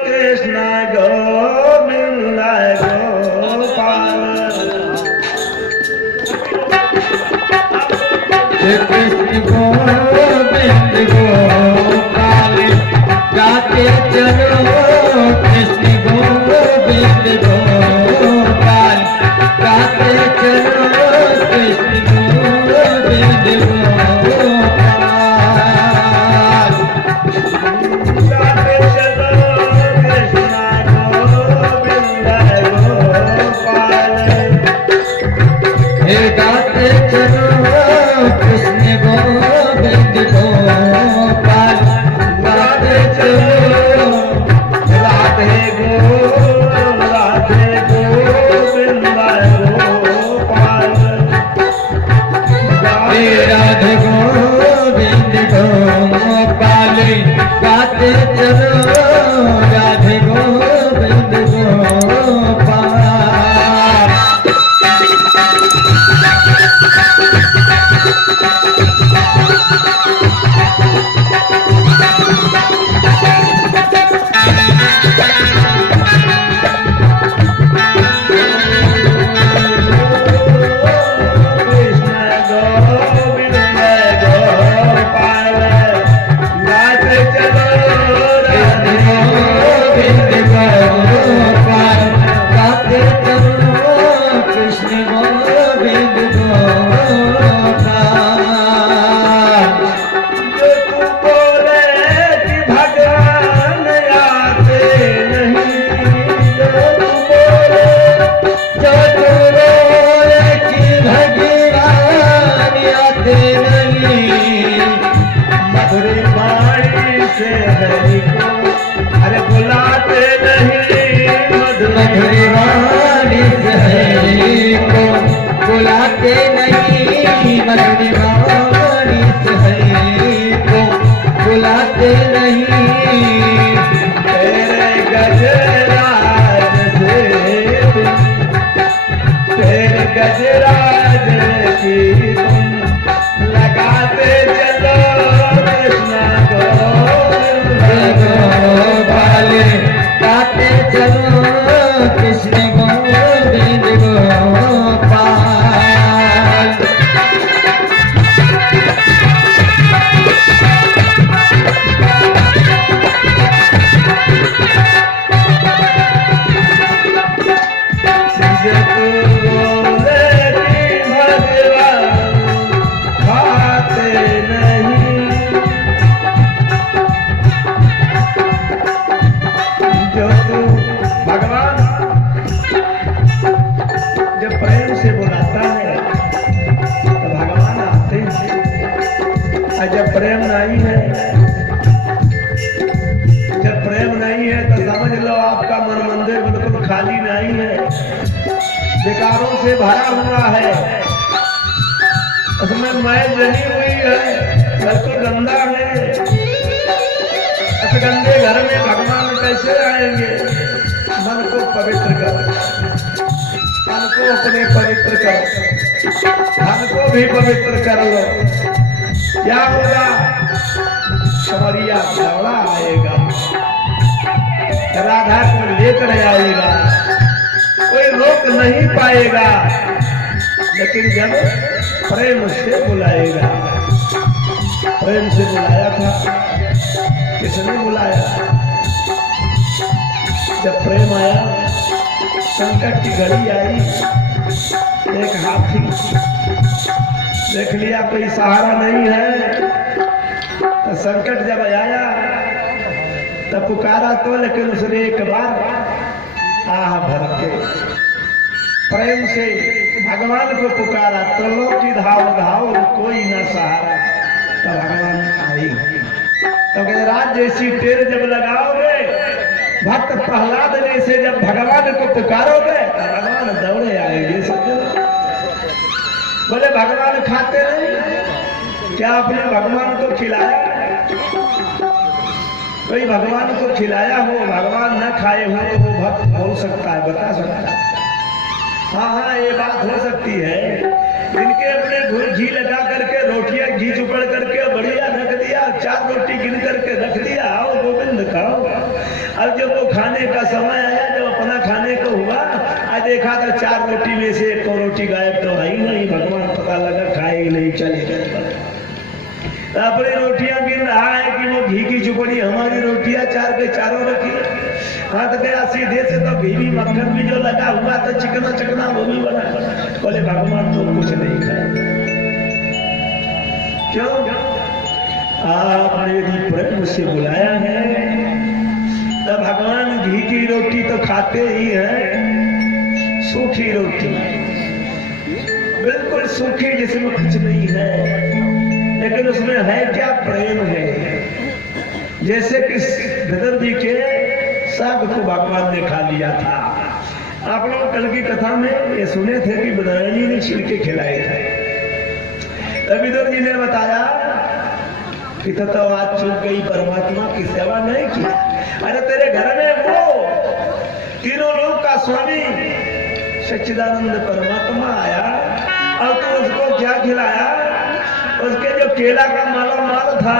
कृष्ण गोविंद गोपाल कृष्ण गोविंद गोपाल गाते चलो कृष्ण गोविंद गोपाल गाते चलो कृष्ण गोविंद गोपाल गाते चलो कृष्ण गोविंद गोपाल हे गाते चलो कृष्ण गोविंद गोपाल गाते चलो राधे गोविंद गोपाल हे राधे गोविंद गोपाल गाते चलो राधे गोविंद गोपाल अरे बुलाते नहीं मधुरी वाणी से हरि को बुलाते नहीं मधुरी वाणी से हरि को बुलाते नहीं तेरे गजराज से तेरे गजराज की तुम लगाते चलो कृष्ण गोपाल गाते चलो कृष्ण गोविंद गोपाल खाते नहीं जो तू भगवान जब प्रेम से बुलाता है तो भगवान आते हैं और जब प्रेम नहीं है तो समझ लो आपका मन मंदिर बिल्कुल खाली नहीं है, विकारों से भरा हुआ है, उसमें मैल जमी हुई है, बिल्कुल गंदा है। इस गंदे घर में भगवान कैसे आएंगे? मन को पवित्र कर, मन को अपने पवित्र कर, धन को भी पवित्र कर लो। क्या होगा? समरिया दौड़ा आएगा, राधा को लेकर आएगा, कोई रोक नहीं पाएगा। लेकिन जब प्रेम से बुलाएगा, प्रेम से बुलाया था, किसने बुलाया? जब प्रेम आया, संकट की घड़ी आई, एक हाथी देख लिया कोई सहारा नहीं है, तो संकट जब आया तब पुकारा तो, लेकिन उसने एक बार आह भर के प्रेम से भगवान को पुकारा, त्रिलोक की धाव धाव कोई न सहारा। तो भगवान आई। तो गजराज जैसी टेर जब लगाओगे, भक्त प्रहलाद जैसे जब भगवान को पुकारोगे तो भगवान दौड़े आएंगे। समझो? बोले भगवान खाते नहीं, क्या आपने भगवान को खिलाया? कोई भगवान को खिलाया हो, भगवान न खाए हो, तो वो भक्त बोल सकता है, बता सकता है। हाँ हाँ, ये बात हो सकती है। इनके अपने घी लगा करके रोटियां घी चुपड़ करके बढ़िया रख दिया, 4 रोटी गिन करके रख दिया, आओ गोविंद खाओ। अब जब वो खाने का समय आया, जब अपना खाने को हुआ, आज देखा तो 4 रोटी में से 1 रोटी गायब तो आई नहीं। भगवान पता लगा खाए नहीं, चले गए। अपनी रोटियां गिन रहा है कि वो घी की चुपड़ी हमारी रोटियां 4 के 4 रखी, हाथ गया सीधे से तो घी भी मक्खन भी जो लगा हुआ तो चिकना चिकना वो भी बना। बोले भगवान तो कुछ नहीं खाए। क्यों? आपने यदि प्रेम से बुलाया है तो भगवान घी की रोटी तो खाते ही हैं, सूखी रोटी बिल्कुल सूखी जिसमें कुछ नहीं है, लेकिन उसमें है क्या? प्रेम है। जैसे कि भदर जी के साग को भगवान ने खा लिया था। आप लोग कल की कथा में ये सुने थे कि बदरानी ने छिलके खिलाए थे। तभी भदर जी ने बताया कि तो आज चूक गई, परमात्मा की सेवा नहीं की। अरे तेरे घर में वो तीनों लोग का स्वामी सच्चिदानंद परमात्मा आया और तो उसको क्या खिलाया? उसके जो केला का माल था,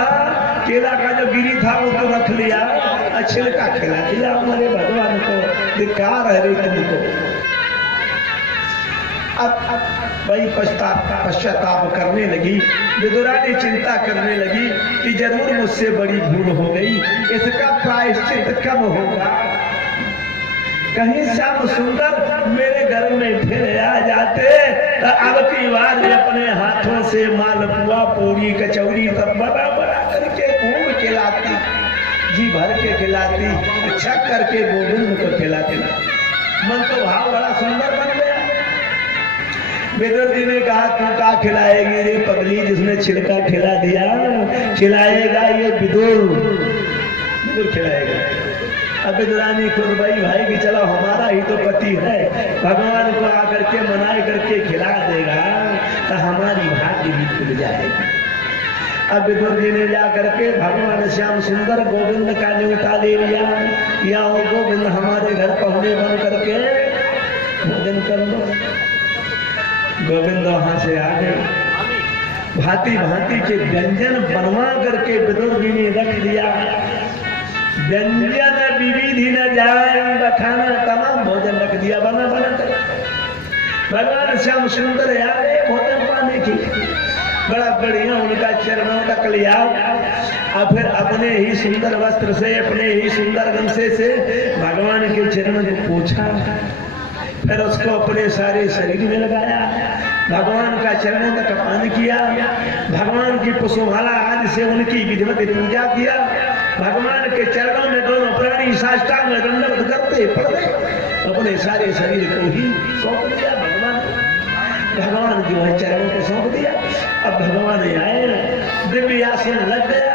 केला का जो गिरी था उसको रख लिया, छिलका खिला दिया हमारे भगवान को। धिक्कार है रे तुमको। अब भाई पश्चाताप करने लगी, विदुरानी चिंता करने लगी कि जरूर मुझसे बड़ी भूल हो गई, इसका प्रायश्चित कब होगा? कहीं श्याम सुंदर मेरे घर में फिर आ जाते तो अब की बार अपने हाथों से मालपुआ पूरी कचौरी सब बड़ा बड़ा करके खूब खिलाती, जी भर के खिलाती, अच्छा करके गोविंद को खिलाती। मन तो भाव बड़ा सुंदर बन गया। विदुर जी ने कहा तू क्या खिलाएगी रे पगली, जिसने छिलका खिला दिया? खिलाएगा ये विदुर खिलाएगा। अब विदुरानी खुद भाई कि चलो हमारा ही तो पति है, भगवान को आकर के मनाई करके खिला देगा तो हमारी भाग्य भी खुल जाएगी। अब विदुर जी ने जा करके भगवान श्याम सुंदर गोविंद का न्योता ले लिया, या वो गोविंद हमारे घर पहुंचे बन करके भोजन कर लो। गोविंद वहां से आ गए, भांति भांति के व्यंजन बनवा करके विदुर जी ने रख दिया। व्यंजन विविधि न जाए बखाना, तमाम भोजन रख दिया बना बना कर। भगवान श्याम सुंदर आ गए भोजन पाने की, बड़ा बढ़िया उनका चरणों तक लिया और फिर अपने ही सुंदर वस्त्र से, अपने ही सुंदर गमछे से भगवान के चरणों को पोंछा, फिर उसको अपने सारे शरीर में लगाया, भगवान का चरणों तक पान किया, भगवान की पुष्पमाला आदि से उनकी विधिवत पूजा किया, भगवान के चरणों में दोनों प्राणी साष्टांग में दंडवत करते पड़े, अपने सारे शरीर को ही सौंप दिया। भगवान जो है चरणों को सौंप दिया। अब भगवान आए, दिव्य आसन लग गया।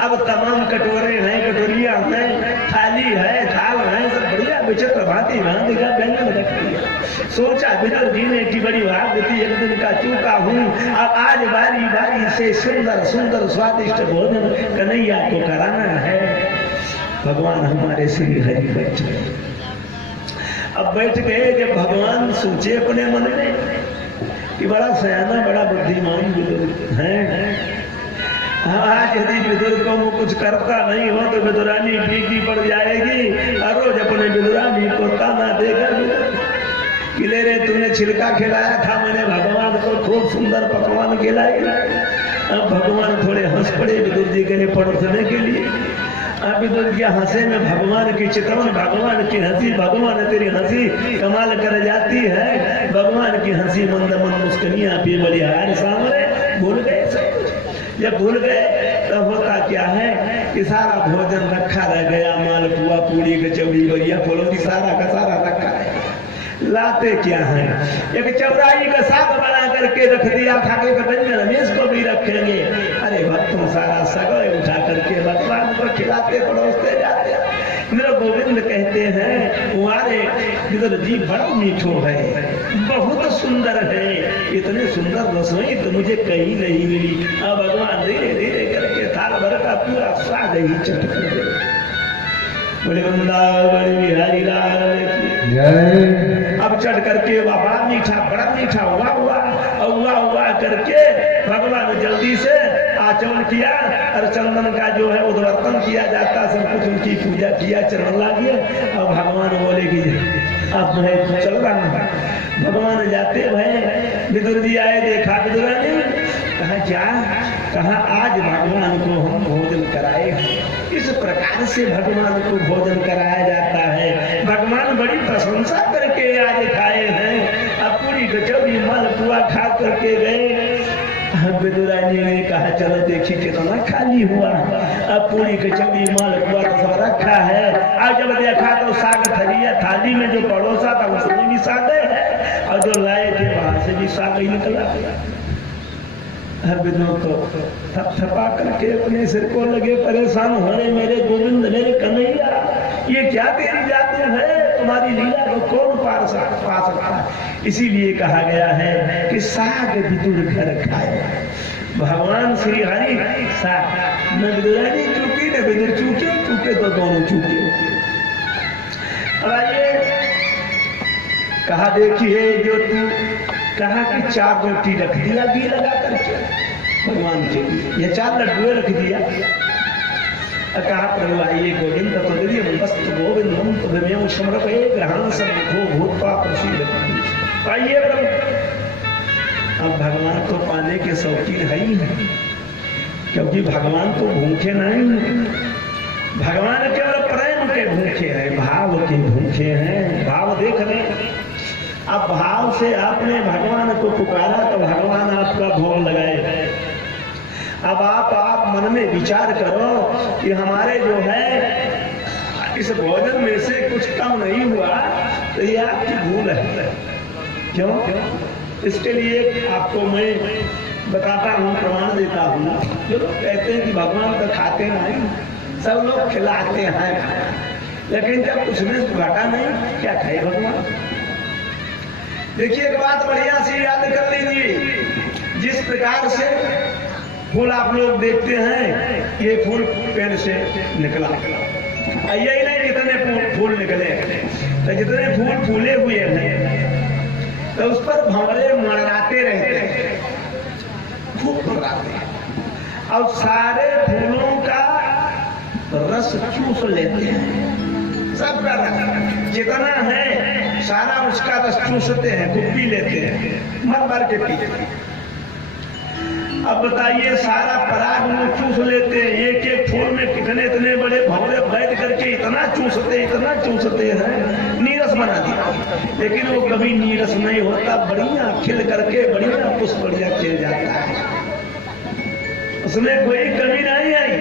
अब तमाम कटोरे हैं, कटोरियां हैं, थाली है, थाल है, सब बढ़िया विचित्र भांति भांति का व्यंजन रख दिया। सोचा विदुर जी ने कि बड़ी भाग्यवती एक दिन का चूका हूँ, अब आज बारी बारी से सुंदर सुंदर स्वादिष्ट भोजन कन्हैया को कराना है। भगवान हमारे श्री हरि बैठे। अब बैठ गए, जब भगवान सोचे अपने मन में कि बड़ा सयाना बड़ा बुद्धिमान विदुर है, आज यदि विदुर को वो कुछ करता नहीं हो तो विदुरानी फीकी पड़ जाएगी और रोज अपने विदुरानी को ताना देगा कि ले रे तूने छिलका खिलाया था, मैंने भगवान को खूब सुंदर पकवान खिलाए। अब भगवान थोड़े हंस पड़े विदुर जी के परोसने के लिए। अब विदुर जी हंसे में भगवान की चितवन, भगवान की हंसी, भगवान तेरी हंसी कमाल कर जाती है। भगवान की हंसी मंद मंद मुस्कनियां भी बलिहार सामने भूल गए सब कुछ। जब भूल गए तब होता क्या है कि सारा भोजन रखा रह गया, मालपुआ पूरी कचौड़ी बढ़िया फुलौरी सारा का सारा रखा है। लाते क्या है, एक चौराई का साग बना करके रख दिया था कि व्यंजन रमेश को भी रखेंगे। अरे भक्तों सारा सगोए उठा करके भगवान को खिलाते परोसते जाते। मेरे गोविंद कहते हैं तुम्हारे विदुर जी बड़ा मीठो है, बहुत सुंदर है, इतने सुंदर रसोई तो मुझे कहीं नहीं मिली। अब भगवान धीरे धीरे करके थाल भर का पूरा स्वाद ही चट कर दे। बोले वृंदावन बिहारी लाल की जय। अब अब चढ़ करके बड़ा मीठा हुआ करके भगवान जल्दी से आचमन किया और चंदन का जो है उद्वर्तन किया जाता, सब कुछ उनकी पूजा किया, चरण लागे। और भगवान बोले कि अब मैं चल रहा हूँ। भगवान जाते भय विदुर जी आए, देखा विदुरा ने, कहा क्या, कहा आज भगवान को हम भोजन कराए। इस प्रकार से भगवान को भोजन कराया जाता है। भगवान बड़ी प्रशंसा करके आज खाए हैं। अब पूरी कचौड़ी मालपुआ खा करके गए। विदुरानी ने कहा चलो देखिए कितना खाली हुआ। अब पूरी कचौड़ी मालपुआ तो सब रखा है। अब जब देखा तो साग थाली में जो पड़ोसा था उसमें भी साग है, और जो लाए थे वहां से भी साग ही निकला। विदुर को थपथपा करके अपने सिर को लगे परेशान होने, मेरे गोविंद मेरे कन्हैया, ये क्या तेरी जादू है, तुम्हारी लीला को कौन पा सकता है। इसीलिए कहा गया है कि साग विदुर घर खाए। भगवान श्री हरि साग, न विदुरानी चूकी न विदुर चूके तो दोनों चूके। अब आइए, कहा देखिए जो तू कहा कि 4 रोटी रख दिया घी लगा करके भगवान के लिए, ये 4 लड्डुए रख दिया। कहा प्रभु आइए गोविंद तो गोविंद हम समर्पये ग्रहण सब भूतवा प्रसीद। आइए प्रभु। अब भगवान को पाने के शौकीन है ही नहीं, क्योंकि भगवान तो भूखे नहीं, भगवान केवल प्रेम के भूखे हैं, भाव के भूखे हैं। भाव देख रहे, अब भाव से आपने भगवान को पुकारा तो भगवान आपका भोग लगाए। अब आप मन में विचार करो कि हमारे जो है इस भोजन में से कुछ कम नहीं हुआ, तो ये आपकी भूल है। क्यों? इसके लिए आपको मैं बताता हूँ, प्रमाण देता हूँ। जो लोग कहते हैं कि भगवान तो खाते नहीं, सब लोग खिलाते हैं, लेकिन जब उसमें घटा नहीं, क्या खाए भगवान। देखिए एक बात बढ़िया से याद कर लीजिए, जिस प्रकार से फूल आप लोग देखते हैं, ये फूल पेड़ से निकला, यही नहीं जितने फूल निकले, तो जितने फूल फूले हुए हैं तो उस पर भंवरे मड़राते रहते हैं, खूब मड़राते हैं, और सारे फूलों का रस चूस लेते हैं। सबका रस जितना है सारा उसका रस चूसते हैं, खूब पी लेते हैं, मर मर के पीते हैं। अब बताइए, सारा पराग वो चूस लेते हैं, एक एक फूल में कितने इतने बड़े भंवरे बैठ करके इतना चूसते हैं, नीरस बना दिया। लेकिन वो कभी नीरस नहीं होता, बढ़िया खिल करके बढ़िया पुष्प बढ़िया खिल जाता है, उसमें कोई कमी नहीं आई।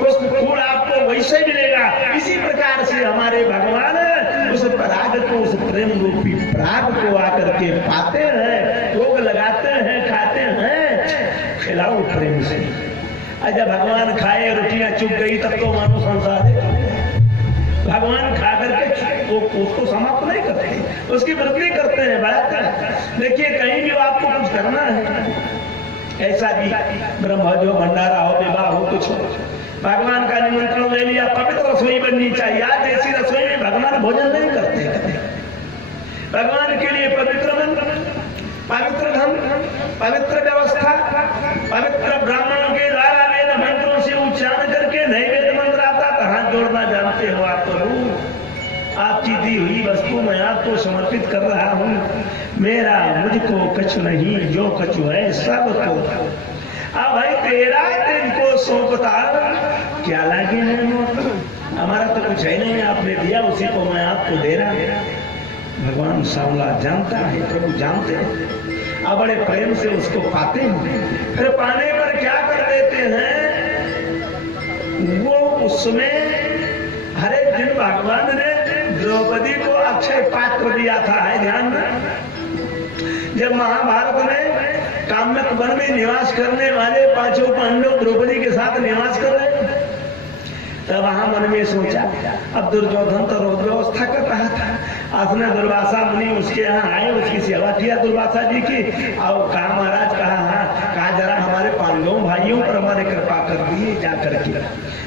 उस फूल आपको वैसे मिलेगा। इसी प्रकार से हमारे भगवान उस पराग को, उस प्रेम रूपी पराग को आकर के पाते हैं, भोग लगाते हैं, खाते हैं। खिलाओ प्रेम से। जब भगवान खाए, रोटियां चुप गई, तब तो मानो संसार है। भगवान खा करके वो उसको समाप्त नहीं करते, उसकी वृद्धि करते हैं, बढ़ाते। देखिए कहीं भी आपको कुछ करना है, ऐसा भी ब्रह्म जो भंडारा हो, विवाह हो, कुछ हो, भगवान का निमंत्रण ले लिया, पवित्र रसोई बननी चाहिए। आज ऐसी रसोई में भगवान भोजन नहीं करते। भगवान के लिए पवित्र मंत्र, पवित्र धन, पवित्र व्यवस्था, पवित्र ब्राह्मणों के द्वारा वेद मंत्रों से उच्चारण करके नहीं वेद मंत्र आता तो हाथ जोड़ना जानते हो आप। तो आपकी दी हुई वस्तु मैं आपको समर्पित कर रहा हूँ। मेरा मुझको कछु नहीं, जो कछु है सब तो। अब भाई तेरा तुझको सौंपता, क्या लागे है मौत, हमारा तो कुछ है नहीं, आपने दिया उसी को मैं आपको दे रहा हूं। भगवान सांवला जानता है, प्रभु जानते हैं, अब बड़े प्रेम से उसको पाते हैं। फिर पाने पर क्या कर देते हैं, वो उसमें हर एक दिन भगवान ने द्रौपदी को अक्षय पात्र दिया था, है ध्यान में। जब महाभारत में काम्यक वन में निवास करने वाले 5 पांडव द्रौपदी के साथ निवास कर रहे, तब वहां मन में सोचा, अब दुर्योधन तो रोज व्यवस्था कर रहा था, अपने दुर्वासा मुनि उसके यहाँ आए, उसकी सेवा किया दुर्वासा जी की, और कहा महाराज, कहा जरा हमारे पांडवों भाइयों पर हमारे कृपा कर दिए, जाकर के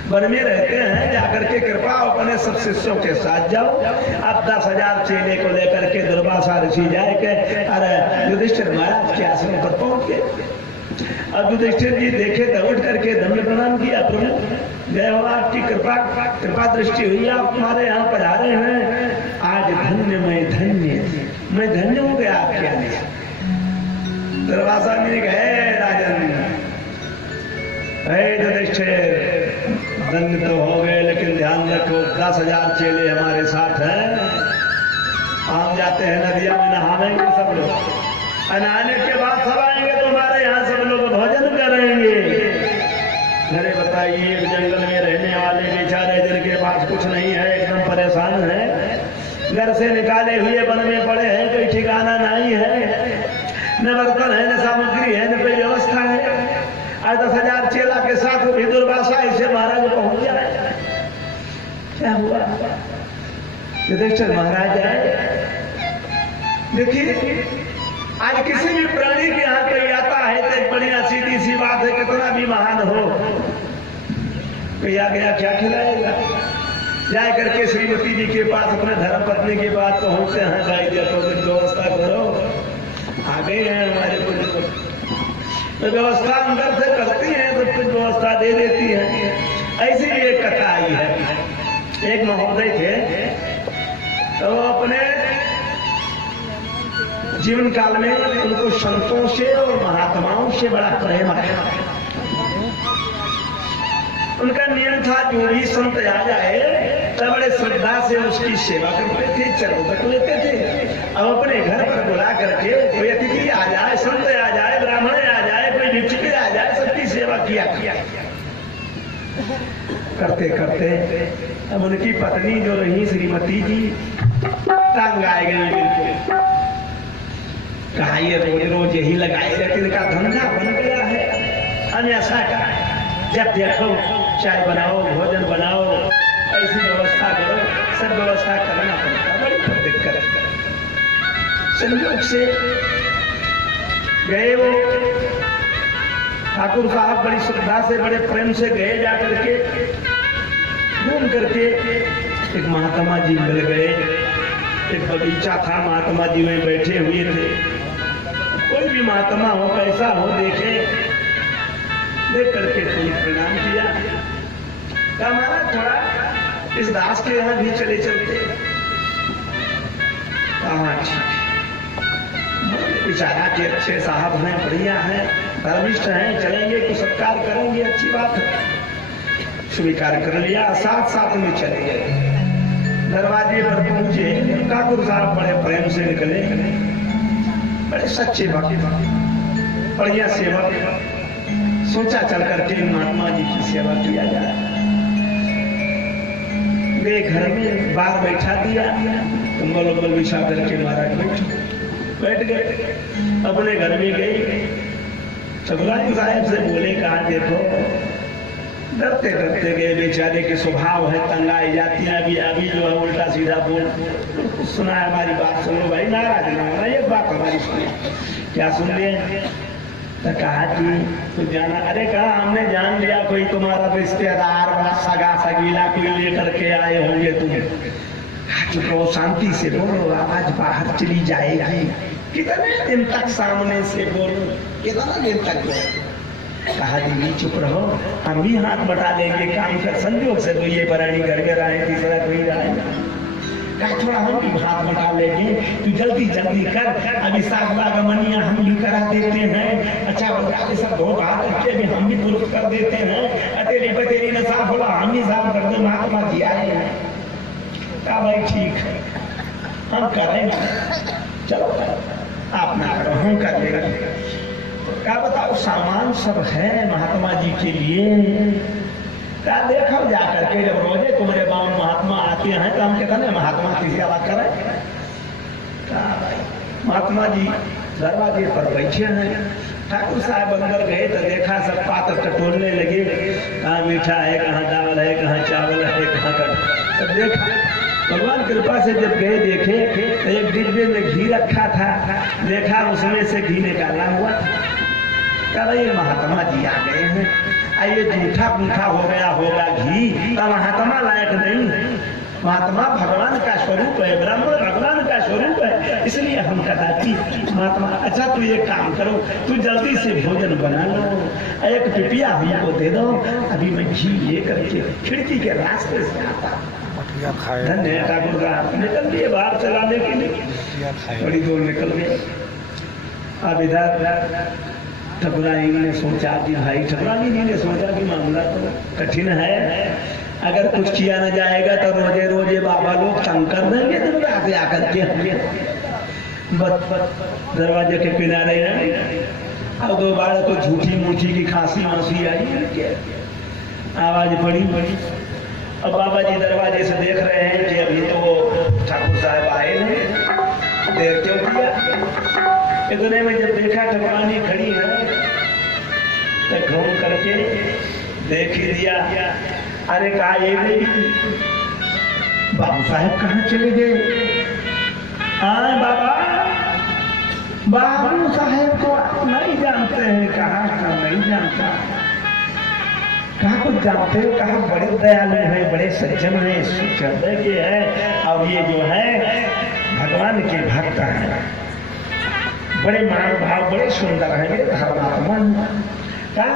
वन में रहते हैं, जाकर के कृपा अपने सब शिष्यों के साथ जाओ। अब 10,000 चेले को लेकर के दुर्वासा ऋषि जाए के अरे युधिष्ठिर महाराज के आश्रम पर पहुंच गए। अब युधिष्ठिर जी देखे तो उठ करके दंड प्रणाम किया, प्रभु जय हो, आपकी कृपा दृष्टि हुई, आप हमारे यहाँ पधारे हैं, आज मैं धन्य हो गया आपके आने से। दुर्वासा ने कहे, राजन युधिष्ठिर दंड तो हो गए, लेकिन ध्यान रखो 10,000 चेले हमारे साथ हैं, हम जाते हैं नदिया में नहावेंगे सब लोग, नहाने के बाद सब आएंगे तो हमारे यहाँ सब लोग भोजन करेंगे। अरे बताइए, जंगल में रहने वाले बेचारे जिनके पास कुछ नहीं है, एकदम परेशान है, घर से निकाले हुए वन में पड़े हैं, कोई ठिकाना नहीं है, न बर्तन है, न सामग्री है, न कोई व्यवस्था है। आज 10,000 चेला के साथ वो भी दुर्वासा ऐसे महाराज पहुंच जाए। क्या हुआ? युधिष्ठिर महाराज आए। देखिए, आज किसी भी प्राणी के यहाँ कोई आता है तो एक बढ़िया सीधी सी बात है, कितना भी महान हो, कोई आ गया क्या खिलाएगा? जाए करके श्रीमती जी के पास अपने धर्म पत्नी के पास पहुंचते हैं, भाई देखो कुछ व्यवस्था करो, आ गए हैं हमारे कुछ तो व्यवस्था अंदर से करती है, तो कुछ व्यवस्था दे देती है। ऐसी भी एक कथा आई है। एक महोदय थे, तो वो अपने जीवन काल में उनको संतों से और महात्माओं से बड़ा प्रेम आया। उनका नियम था, जो भी संत आ जाए तब बड़े श्रद्धा से उसकी सेवा करते थे, चरोदक लेते थे। अब अपने घर पर बुला करके कोई अतिथि आ जाए, संत आ जाए, ब्राह्मण आ जाए, कोई भिक्षुक आ जाए, सबकी सेवा किया करते करते अब उनकी पत्नी जो रही श्रीमती जी तंग आ गई बिल्कुल। कहा ये रोज रोज यही लगाए रहते, इनका धंधा बन गया है। अन्यथा का जब देखो चाय बनाओ, भोजन बनाओ, ऐसी व्यवस्था करो, सब व्यवस्था करना पड़ता, बड़ी दिक्कत। संयोग से गए वो ठाकुर साहब बड़ी श्रद्धा से, बड़े प्रेम से गए, जाकर के घूम करके एक महात्मा जी मिल गए। एक बगीचा था, महात्मा जी में बैठे हुए थे। कोई भी महात्मा हो, कैसा हो, देखे, देख करके कोई प्रणाम किया। हमारा थोड़ा इस दास के यहाँ भी चले चलते। बेचारा के अच्छे साहब हैं, बढ़िया हैं, धर्मिष्ठ हैं, चलेंगे तो सत्कार करेंगे, अच्छी बात है। स्वीकार कर लिया, साथ साथ में चले गए। दरवाजे पर पहुंचे, ठाकुर साहब बड़े प्रेम से निकले, बड़े सच्चे भक्त, बढ़िया सेवक। सोचा चल करके महात्मा जी की सेवा किया जाए। वे घर में बाहर बैठा दिया, कंबल उम्बल बिछा करके महाराज बैठ गए। अपने घर में गए, चतुराइन साहब से बोले, कहा देखो, डरते डरते गए, बेचारे के स्वभाव है, तंगाई जाती है, अभी जो है उल्टा सीधा बोल। सुना है हमारी बात, सुनो भाई, नाराज ना होना, एक बात हमारी सुनिए। क्या सुन लिए? तो कहा कि तो जाना, अरे कहा हमने जान लिया कोई तुम्हारा रिश्तेदार, सगा सगीला कोई लेकर के आए होंगे तुम। चुप, शांति से बोलो, आवाज बाहर चली जाएगी। कितने दिन तक सामने से बोलो, कितना दिन तक बोलो? कहा दीदी चुप रहो, हम भी हाथ बटा लेंगे, काम कर। संयोग से तो ये परानी घर घर आए, तीसरा कोई आए। कहा थोड़ा हम भी हाथ बटा लेंगे, तू जल्दी जल्दी कर, अभी सागवागमनिया हम भी करा देते हैं। अच्छा बता, सब धो हाथ करके भी हम भी दुरुस्त कर देते हैं। अतेरी बतेरी ने साफ बोला, हम भी साफ कर दो, महात्मा जी आए हैं। कहा भाई ठीक है, हम करेंगे, चलो आप ना करो, हम कर लेंगे। क्या बताओ, सामान सब है महात्मा जी के लिए। क्या देखो जाकर के, जब रोजे तुम्हारे गांव महात्मा आते हैं तो हम कहते हैं महात्मा की सेवा करें। क्या भाई, महात्मा जी दरवाजे पर बैठे हैं, ठाकुर साहब अंदर गए तो देखा सब पात्र टटोलने लगे, कहाँ मीठा है, कहाँ दावल है, कहाँ चावल है, कहाँ का सब देखा। भगवान कृपा से जब गए देखे तो एक डिब्बे में घी रखा था, देखा उसमें से घी निकाला हुआ। कहा ये महात्मा जी आ गए हैं, ये जूठा मीठा हो गया होगा घी, तो महात्मा लायक नहीं। महात्मा भगवान का स्वरूप है, ब्राह्मण भगवान का स्वरूप है, इसलिए हम कहता कि महात्मा अच्छा तू ये काम करो, तू जल्दी से भोजन बना लो, एक पिपिया हमको दे दो, अभी मैं घी ले करके खिड़की के रास्ते से आता। धन्य ठाकुर का निकल दिए बाहर चलाने के लिए, बड़ी दूर निकल गए। अब इधर ठकुरानी ने सोचा कि भाई, ठकुरानी जी ने सोचा कि मामला तो कठिन है, अगर कुछ किया न जाएगा तो रोजे रोजे बाबा लोग तंग कर देंगे, तो रात आकर के दरवाजे के किनारे अब दो बार को झूठी मूठी की खांसी वांसी आई, आवाज पड़ी। अब बाबा जी दरवाजे से देख रहे हैं कि अभी तो ठाकुर साहब आए हैं, देर क्यों किया। इतने में जब देखा ठकुरानी खड़ी है तो घूम करके देख ही दिया। अरे कहा ये बाबू साहब कहाँ चले गए? हाँ बाबा, बाबू साहब को आप नहीं जानते हैं। कहा नहीं जानता। कहा कुछ जानते हो? कहा बड़े दयालु हैं, बड़े सज्जन हैं, हृदय के हैं, और ये जो है भगवान के भक्त हैं, बड़े मान भाव, बड़े सुंदर है, मेरे धर्मात्मा। कहा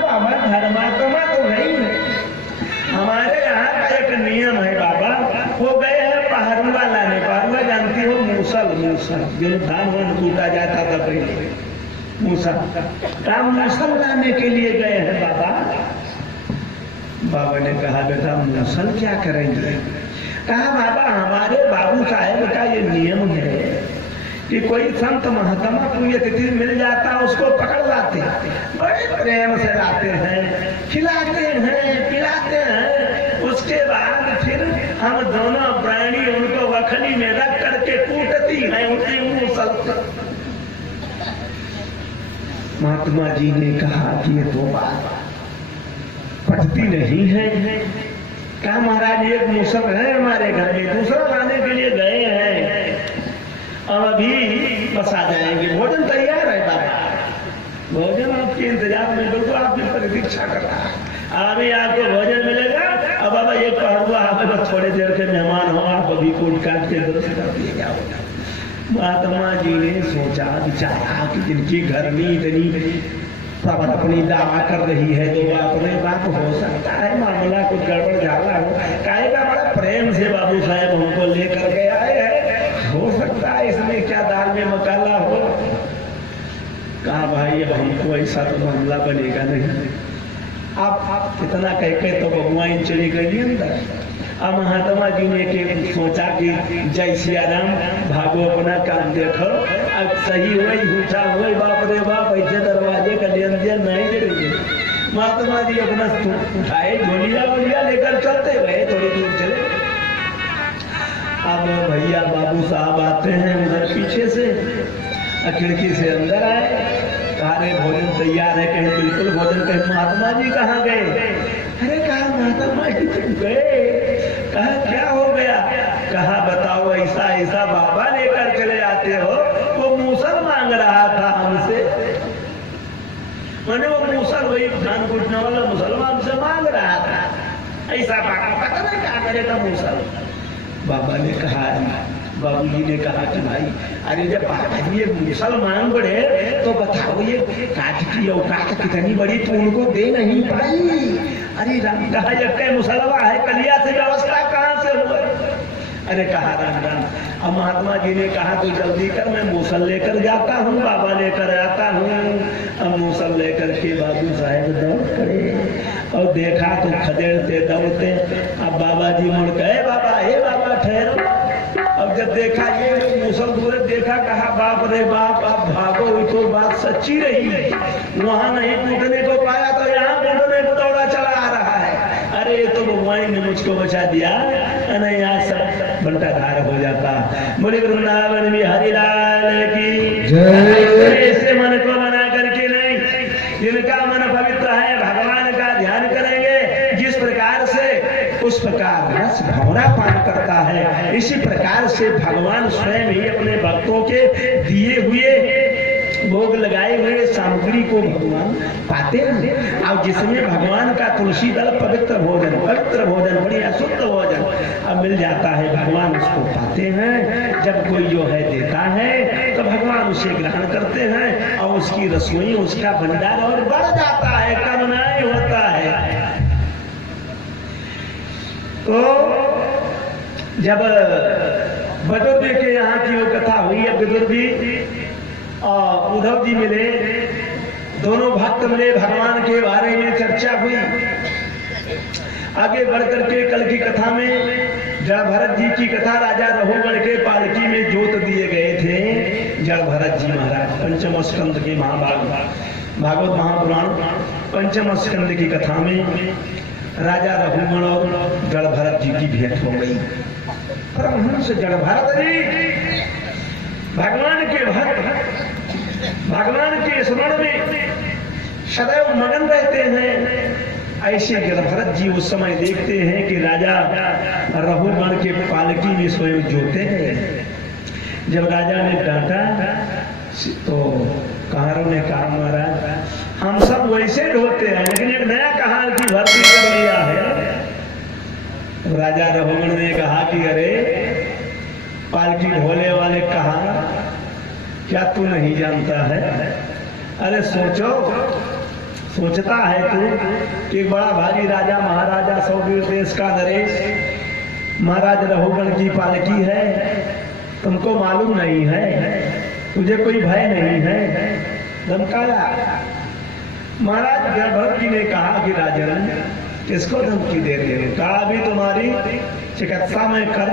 बाबा धर्मात्मा तो नहीं है, हमारे यहाँ का एक नियम है बाबा, वो गए हैं पहरुआ लाने। पहरुआ जानती हो? मूसल, मूसल जो धान वन कूटा जाता था पहले, मूसल। राम मूसल लाने के लिए गए हैं बाबा। बाबा ने कहा बेटा मूसल क्या करेंगे? कहा बाबा हमारे बाबू साहेब का ये नियम है कि कोई संत महात्मा पुण्यतिथि मिल जाता उसको पकड़ लाते, बड़े प्रेम से लाते हैं, खिलाते हैं, पिलाते हैं, उसके बाद फिर हम दोनों प्राणी उनको वखली में रख करके कूटती हैं उनकी मूसल से। महात्मा जी ने कहा कि ये तो बात पटती नहीं है। कहा महाराज एक मूसल है हमारे घर में, दूसरा लाने के लिए गए हैं, अब अभी बस आ जाएंगे, भोजन तैयार है बाबा, भोजन आपके इंतजार में, बिल्कुल आपकी प्रतीक्षा कर रहा है, अभी आपको भोजन मिलेगा। अब बाबा ये पहुआ आप बस थोड़ी देर के मेहमान हो, आप अभी कूट काट के दर्शन कर दिए जाओगे। महात्मा जी ने सोचा विचारा कि जिनकी घर में इतनी प्रबल अपनी दावा कर रही है, तो बाप रे बाप हो सकता है मामला कुछ गड़बड़ झाला हो, काहे का बड़ा प्रेम से बाबू साहब हमको लेकर के आए हैं, हो सकता है इसमें क्या दाल में मसाला हो। कहा भाई अब हमको ऐसा तो मामला बनेगा नहीं। आप इतना कह के तो बबुआई चली गई अंदर। अब महात्मा जी ने सोचा कि जय सिया राम, भागो अपना काम देखो, अब सही हुई झूठा हुई, बाप रे बाप ऐसे दरवाजे का लेन देन नहीं करेंगे। महात्मा जी अपना उठाए झोलिया वोलिया लेकर चलते हुए थोड़ी दूर चले। अब भैया बाबू साहब आते हैं उधर पीछे से, खिड़की से अंदर आए, कहा भोजन तैयार है। कहीं बिल्कुल भोजन, कहीं महात्मा जी कहाँ गए? अरे कहा महात्मा जी तुम गए? कहा क्या हो गया? कहा बताओ ऐसा ऐसा बाबा लेकर चले आते हो, वो मूसल मांग रहा था हमसे, मैंने वो मूसल वही धान कूटने वाला मुसलमान से मांग रहा था, ऐसा बाबा पता नहीं क्या करेगा मूसल। बाबा ने कहा, बाबूजी ने कहा कि भाई अरे जब ये मुसलमान बड़े तो बताओ ये काट की औकात कितनी बड़ी, तो उनको दे नहीं पाई। अरे राम कहा ये मुसलमान है, कलिया से व्यवस्था कहाँ से हुआ? अरे कहा राम राम। अब महात्मा जी ने कहा तो जल्दी कर, मैं मूसल लेकर जाता हूँ, बाबा लेकर आता हूँ। अब मूसल लेकर के बाबू साहेब दौड़ पड़े और देखा तो खदेड़ते दौड़ते। अब बाबा जी मुड़ गए, बाबा हे बाबा ठहरो। अब जब देखा ये मूसल दूर देखा, कहा बाप रे बाप आप भागो, तो बात सच्ची रही, वहां नहीं कूटने को पाया तो यहाँ कूटने को दौड़ा चला आ रहा है। अरे ये तो भगवान ने मुझको बचा दिया, नहीं यहाँ सब बंटाधार हो जाता। बोले वृंदावन में हरिलाल की जय। ऐसे मन को बना करके इसी प्रकार से भगवान स्वयं ही अपने भक्तों के दिए हुए भोग लगाए हुए सामग्री को भगवान पाते हैं। और जिसमें भगवान का तुलसी दल पवित्र भोजन बढ़िया शुद्ध भोजन अब मिल जाता है, भगवान उसको पाते हैं। जब कोई जो है देता है तो भगवान उसे ग्रहण करते हैं और उसकी रसोई, उसका भंडार और बढ़ जाता है, कम नहीं होता है। तो जब विदुर जी के यहाँ की वो कथा हुई है, विदुर जी और उद्धव जी मिले, दोनों भक्त मिले, भगवान के बारे में चर्चा हुई। आगे बढ़कर के कल की कथा में जड़ भरत जी की कथा, राजा रघुगण के पालकी में जोत दिए गए थे जड़ भरत जी महाराज। पंचम स्कंद के भागवत महापुराण पंचम स्कंद की कथा में राजा रघुगण और जड़ भरत जी की भेंट हो गई। परमहंस जड़ भरत जी भगवान के भक्त, भगवान के स्मरण में सदैव मगन रहते हैं। ऐसे जड़ भरत जी उस समय देखते हैं कि राजा रघुगण के पालकी में स्वयं जोते हैं। जब राजा ने डांटा तो कहारों ने कहा, महाराज हम सब वैसे ढोते हैं, लेकिन एक नया कहार की भर्ती कर लिया है। राजा रघुगण ने कहा कि अरे पालकी ढोले वाले कहा, क्या तू नहीं जानता है? अरे सोचता है तू कि बड़ा भारी राजा महाराजा सौवीर देश का नरेश महाराज रघुगण की पालकी है, तुमको मालूम नहीं है, तुझे कोई भय नहीं है, धमकाया। महाराज जड़ भरत जी ने कहा कि राजन किसको धमकी दे रहे हो? कहा अभी तुम्हारी चिकित्सा मैं कर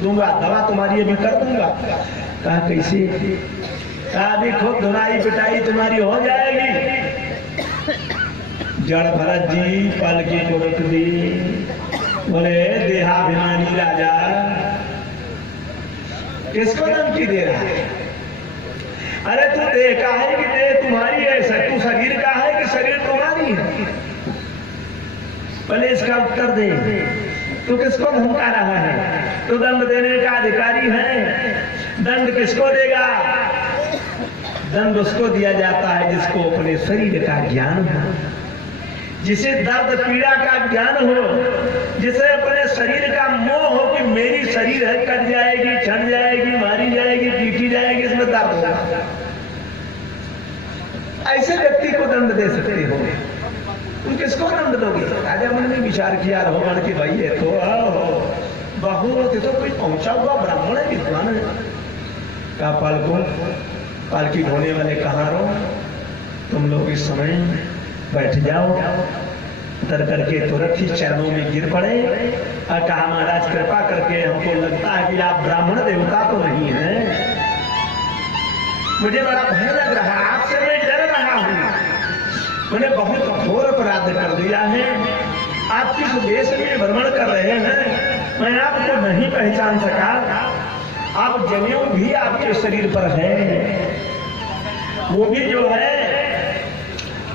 दूंगा, दवा तुम्हारी अभी कर दूंगा। कहा कैसे? कहा अभी खूब धुनाई पिटाई तुम्हारी हो जाएगी। जड़ भरत जी पालकी को रोक दी, बोले देहाभिमानी राजा किसको धमकी दे रहा है? अरे तू देह का है कि देह तुम्हारी है? तू शरीर का है कि शरीर तुम्हारी है? पहले इसका उत्तर दे। तू किसको धमका रहा है? तू दंड देने का अधिकारी है। दंड किसको देगा? दंड उसको दिया जाता है जिसको अपने शरीर का ज्ञान हो, जिसे दर्द पीड़ा का ज्ञान हो, जिसे अपने शरीर का मोह हो कि मेरी शरीर है, कट जाएगी, छट जाएगी, मारी जाएगी, पीटी जाएगी, इसमें दर्द होगा। ऐसे व्यक्ति को दंड दे सकते हो। तुम किसको दंड दोगे? राजा मन में विचार किया रघुगण की भाई है तो बहुत तो कोई पहुंचा हुआ ब्राह्मण है, विद्वान है। का पालकी ढोने वाले कहाँ रहो, तुम लोग इस समय बैठ जाओ। उतर करके तुरंत ही चरणों में गिर पड़े और कहा महाराज कृपा करके, हमको लगता है कि आप ब्राह्मण देवता तो नहीं है, मुझे बड़ा भय लग रहा है, आपसे मैं डर रहा हूँ, मैंने बहुत घोर अपराध कर दिया है, आप किस देश में भ्रमण कर रहे हैं, मैं आपको नहीं पहचान सका, आप जनेऊ भी आपके शरीर पर है, वो भी जो है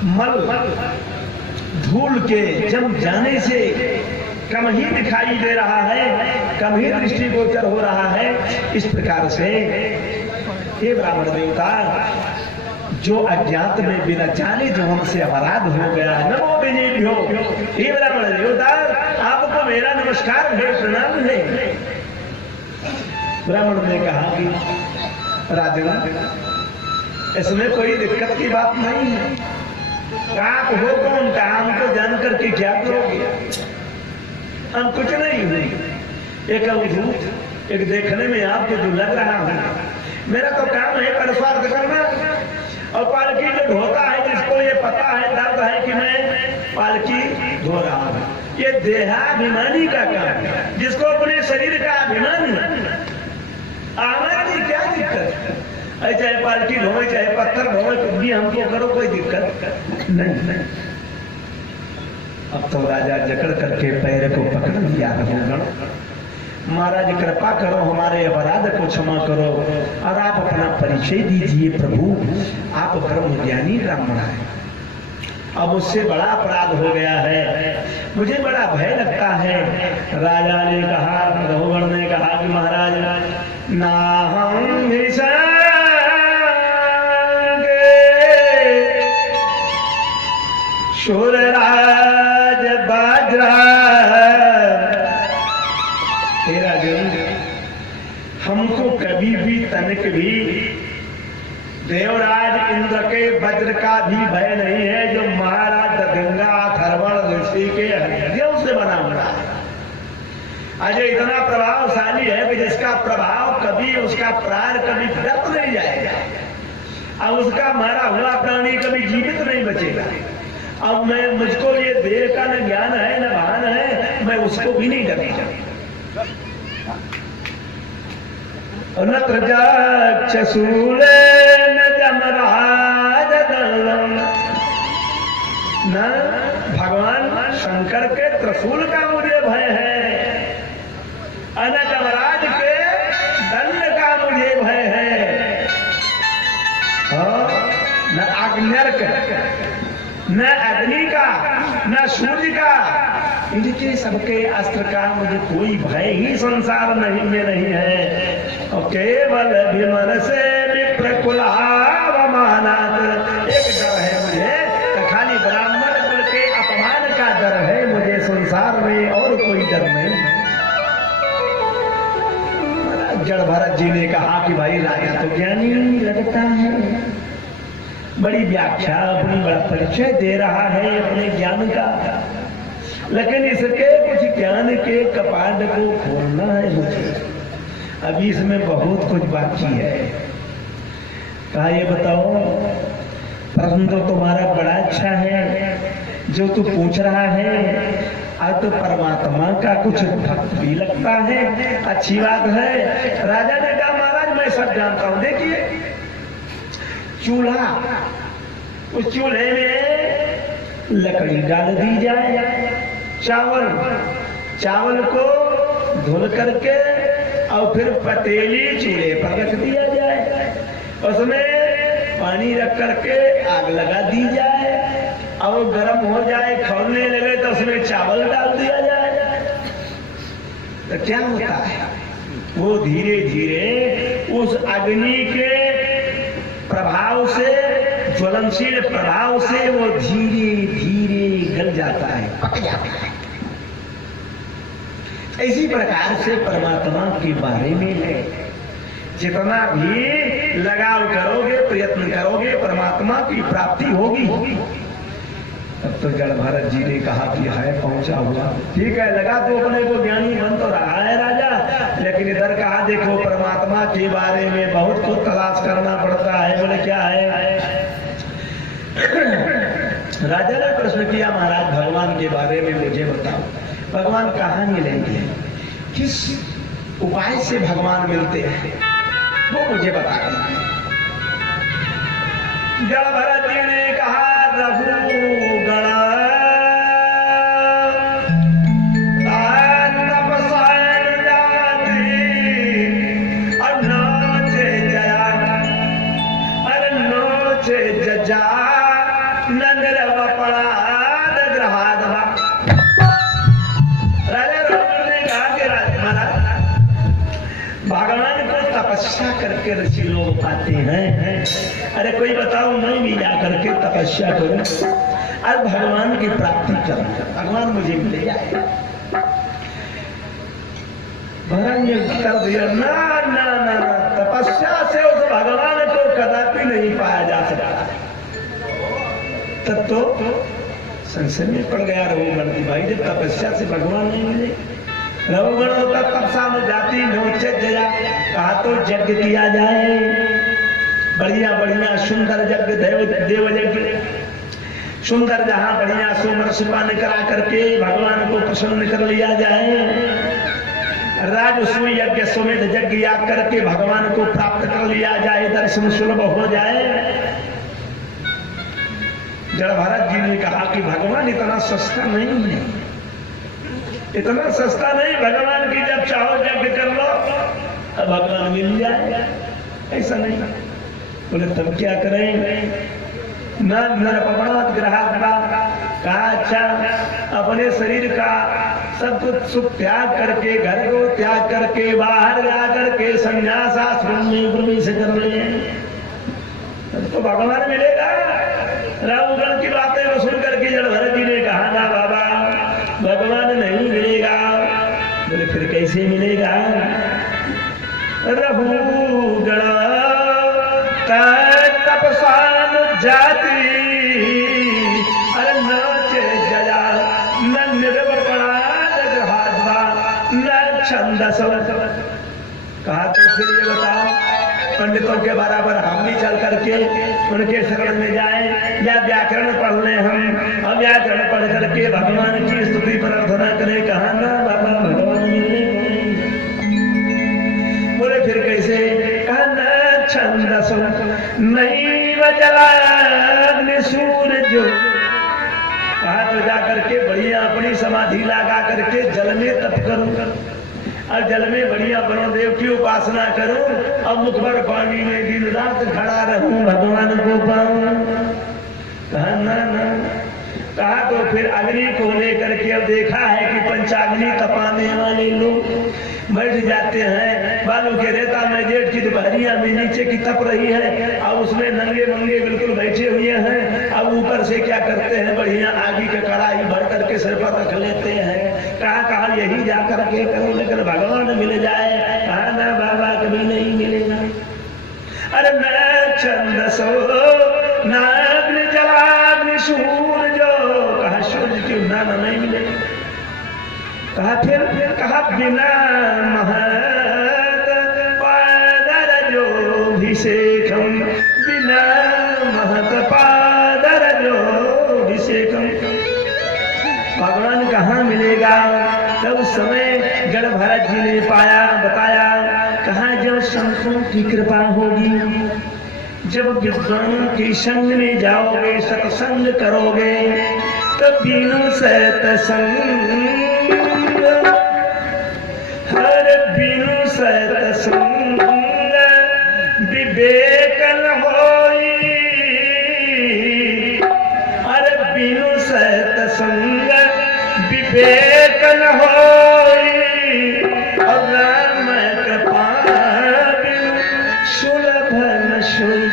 मल धूल के जम जाने से कम ही दिखाई दे रहा है, कम ही दृष्टिगोचर हो रहा है। इस प्रकार से हे ब्राह्मण देवता, जो अज्ञात में बिना जाने जो हमसे अपराध हो गया, नमो विनेभ्यो, हे ब्राह्मण देवता आपको मेरा नमस्कार है, प्रणाम है। ब्राह्मण ने कहा कि राजन इसमें कोई दिक्कत की बात नहीं है, आप हो कौन का, हमको जान करके क्या करोगे? हम कुछ नहीं हुए, एक अवधूत, एक देखने में आपको जो लग रहा हूं, मेरा तो काम है परस्वार्थ करना, और पालकी जो ढोता है जिसको ये पता है, दर्द है कि मैं पालकी धो रहा हूं, ये देहाभिमानी का काम है, जिसको अपने शरीर का अभिमान है। हमारी क्या दिक्कत? चाहे पालकी ढोए चाहे पत्थर ढोए, कुछ भी हमको करो, कोई दिक्कत नहीं। अब तो राजा जकड़ करके पैर को पकड़ लिया रघुगण, महाराज कृपा करो, हमारे अपराध को क्षमा करो और आप अपना परिचय दीजिए प्रभु, आप ब्रह्म ज्ञानी ब्राह्मण है, अब उससे बड़ा अपराध हो गया है, मुझे बड़ा भय लगता है। राजा ने कहा, रघुगण ने कहा कि ना हम भी संगे शूरराज बाजरा। हे राजन, हमको कभी भी तनिक भी देवराज इंद्र के वज्र का भी भय नहीं है, जो महाराज दधिंगा अथर्वण ऋषि के हड्डियों से बना हुआ है। अजय इतना प्रभावशाली है कि जिसका प्रभाव कभी, उसका प्राण कभी व्यर्थ नहीं जाएगा, और उसका मारा हुआ प्राणी कभी जीवित नहीं बचेगा। अब मैं, मुझको ये देह का न ज्ञान है न भान है, मैं उसको भी नहीं डरता। न त्रजाक्षसूले न जमराज दंडम, न भगवान शंकर के त्रिशूल का मुझे भय है, न जमराज के दंड का मुझे भय है, न अग्निर्क, न अग्नि का, न सूर्य का, इनके सबके अस्त्र का मुझे कोई भय ही संसार नहीं में नहीं है। और केवल विमन से विप्रकुलावमानात्, एक डर है मुझे, तो खाली ब्राह्मण कुल के अपमान का डर है मुझे, संसार में और कोई डर नहीं। जड़ भरत जी ने कहा कि भाई राजा तो ज्ञानी लगता है, बड़ी व्याख्या, अपनी बड़ा परिचय दे रहा है अपने ज्ञान का, लेकिन इसके कुछ ज्ञान के कपाट को खोलना है मुझे। अभी इसमें बहुत कुछ बाकी है। कहा ये बताओ, प्रश्न तो तुम्हारा बड़ा अच्छा है, जो तू पूछ रहा है आज तो परमात्मा का कुछ भक्त भी लगता है, अच्छी बात है। राजा ने कहा महाराज मैं सब जानता हूं। देखिए चूल्हा, उस चूल्हे में लकड़ी डाल दी जाए, चावल को धुल करके और फिर पतीली चूल्हे पर रख दिया जाए, उसमें पानी रख करके आग लगा दी जाए, और गर्म हो जाए, खौलने लगे तो उसमें चावल डाल दिया जाए। तो क्या होता है, वो धीरे धीरे उस अग्नि के प्रभाव से, ज्वलनशील प्रभाव से वो धीरे धीरे गल जाता है, पक जाता है। इसी प्रकार से परमात्मा के बारे में है, जितना भी लगाव करोगे, प्रयत्न करोगे, परमात्मा की प्राप्ति होगी। तब तो जड़ भरत जी ने कहा कि है पहुंचा हुआ, ठीक है, लगा तो अपने को ज्ञानी बन तो रहा है राजा, लेकिन इधर कहा देखो परमात्मा के बारे में बहुत कुछ तलाश करना पड़ता है। बोले क्या है? राजा ने प्रश्न किया महाराज भगवान के बारे में मुझे बताओ, भगवान कहाँ मिलेंगे, किस उपाय से भगवान मिलते हैं, वो मुझे बता दें। जड़ भरत जी ने कहा रघुगण तपसायन जाति अन्नोचे जया, अन्नोचे जजा नंदर वपड़ा ग्रहादवा। राजा रघुगण ने कहा कि भगवान को तपस्या करके ऋषि लोग पाते हैं। अरे कोई बताओ, मैं भी जा करके तपस्या करूं और भगवान की प्राप्ति करूं, भगवान मुझे मिल जाए। भगवान ने कर दिया ना ना ना, तपस्या से उस भगवान को कदापि नहीं पाया जा सकता। तब तो संशय में पड़ गया रघुगण की, भाई जब तपस्या से भगवान नहीं मिले, रघुगण होता तपसा में जाती नोचे जया, कहा तो यज्ञ किया जाए, बढ़िया बढ़िया सुंदर यज्ञ, देव यज्ञ सुंदर, जहां बढ़िया सोमर सुपान करा करके भगवान को प्रसन्न कर लिया जाए, राजसूय यज्ञ सुमेध यज्ञ याद करके भगवान को प्राप्त कर लिया जाए, दर्शन सुलभ हो जाए। जड़ भरत जी ने कहा कि भगवान इतना सस्ता नहीं है, इतना सस्ता नहीं, भगवान की जब चाहो यज्ञ कर लो अब भगवान मिल जाए, ऐसा नहीं। बोले तब क्या करें? नर नर पवनात् ग्रहात् कहा अच्छा, अपने शरीर का सब कुछ सुख त्याग करके, घर को त्याग करके, बाहर जा करके संन्यास आश्रम में प्रवेश कर ले तो भगवान मिलेगा। रामगण की बातें सुन करके जड़ भरत जी ने कहा ना बाबा भगवान नहीं मिलेगा। बोले फिर कैसे मिलेगा? रघुगण तपसान जाति, अरे नाचे जया न निर्वपणा न छंदस। कहा तो फिर ये बताओ पंडितों के बराबर हम भी चल करके उनके शरण में जाएं या व्याकरण पढ़ लें हम, और व्याकरण पढ़ करके भगवान की स्तुति प्रार्थना करें? कहा ना बाबा भगवान मिलने बोले फिर कैसे? कहा न छंदस नहीं बजला सूरज। कहा तो जा करके बढ़िया अपनी समाधि लगा करके जल में तप करूं और जल में बढ़िया ब्रह्मदेव की उपासना करूं और मुखबर पानी में दिन रात खड़ा रहूं, भगवान को पाऊं। कहा ना ना। कहा तो फिर अग्नि को लेकर के अब देखा है कि पंचाग्नि तपाने वाले लोग बैठ जाते हैं, बालू के रेता में जेठ की दोपहरिया में नीचे की तप रही है और उसमें नंगे मंगे बिल्कुल बैठे हुए हैं। अब ऊपर से क्या करते हैं, बढ़िया आगी के कड़ाई भर करके सिर पर रख लेते हैं। कहा यही जा करके करो, लेकिन भगवान मिल जाए? कहा ना बाबा कभी नहीं मिलेगा। अरे न छंदसो नाग्नि जलाग्नि सूरजो। कहा सूर्य क्यों ना नहीं मिलेगा? कहा फिर कहा बिना महत पादर जो अभिषेकम, बिना महत पादर जो अभिषेकम। भगवान कहाँ मिलेगा? तब उस समय गण भरत जी ने बताया कहा जब संतों की कृपा होगी, जब विद्वानों के संग में जाओगे, सत्संग करोगे, तब बिनु सत्संग हर बिनु सत्संग विवेक न होई। अरे बिनु सत्संग विवेक न होई। और राम कृपा बिनु सुलभ न सोई।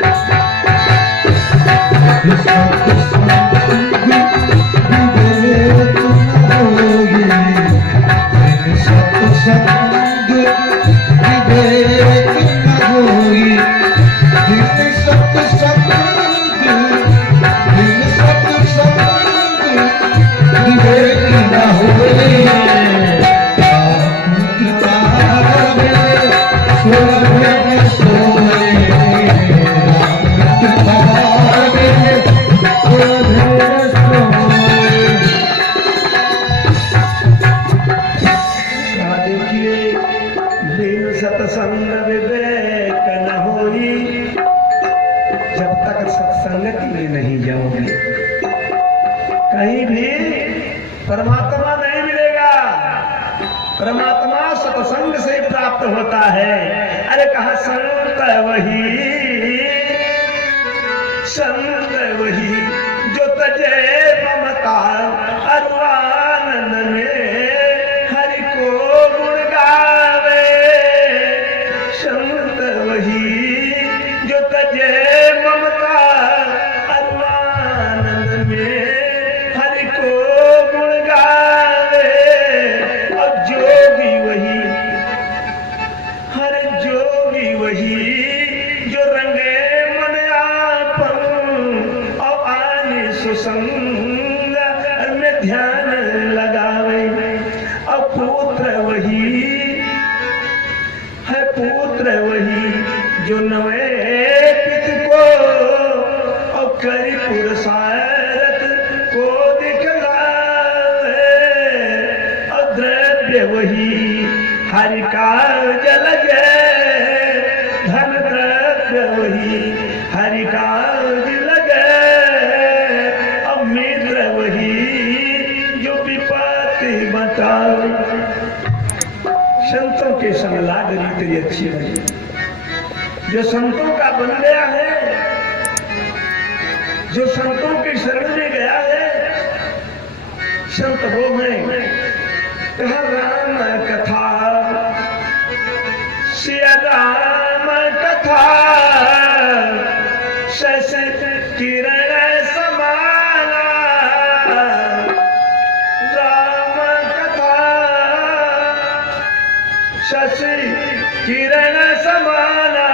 सत्संग विवेक न होई। जब तक सत्संगति में नहीं जाओगे कहीं भी परमात्मा नहीं मिलेगा। परमात्मा सत्संग से प्राप्त होता है। अरे कहा संत वही जो तजे ममता अरवानंद में हरि को गुण गावे। संत वही जो तजे ममता अरवानंद में हरि को गुण गावे। और जोगी वही, हर जोगी वही जो रंगे मन आपन और आने सुसंग में ध्यान लगावे। और पुत्र वही है, पुत्र वही जो नवे पित को और करी पुरुषार्थ को दिखलावे। और द्रव्य वही हरि का जल जय, धन द्रव्य वही हरि का जल जय। और मित्र वही जो विपत्ति बचावे। संतों के संग लाग रीति अच्छी बनी, जो संतों का बन गया है, जो संतों के शरण में गया है, संत वो हैं कहा राम कथा सिया राम कथा शशि किरण समाना राम कथा शशि किरण समाना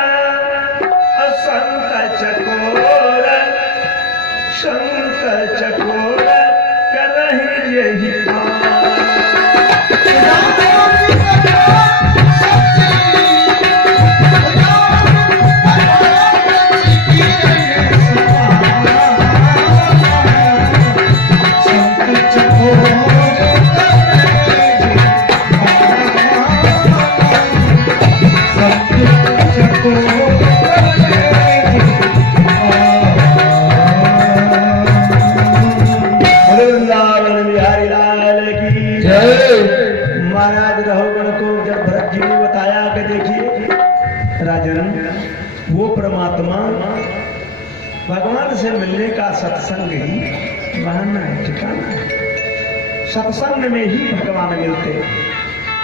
संत चकोर करहि यही महाराज रघुगण को जब भरत जी ने बताया कि देखिए राजन वो परमात्मा भगवान से मिलने का सत्संग ही बहाना है, ठिकाना है। सत्संग में ही भगवान मिलते।